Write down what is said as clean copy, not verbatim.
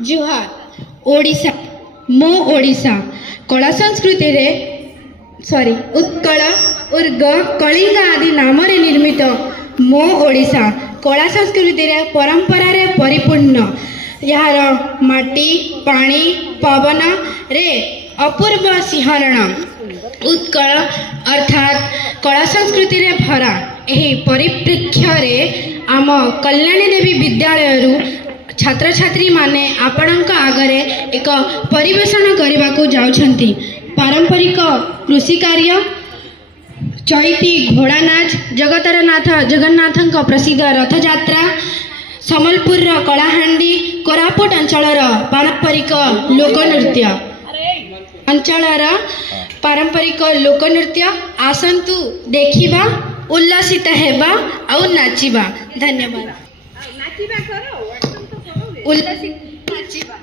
जुहार ओडिशा मो ओडिशा कला संस्कृति रे सॉरी उत्कल उर्ग कलिंग आदि नाम रे निर्मित मो ओडिशा कला संस्कृति रे परंपरा रे परिपूर्ण यार माटी पानी पवन रे अपूर्व सिंहरण उत्कल अर्थात कला संस्कृति रे भरा एही परिप्रेक्ष्य रे आम कल्याणी देवी विद्यालय छात्र छात्री माने आपणक आगरे एक परिवेषण करने को जाउछंती। पारंपरिक कृषि कार्य चैती घोड़ा नाच जगतरनाथ जगन्नाथ प्रसिद्ध रथ यात्रा सम्बलपुर कलाहांडी कोरापुट अंचलर पारंपरिक लोकनृत्य आसंतु देखिबा उल्लासित हेबा और नाचिबा। धन्यवाद। उल्लासित नाचिबा।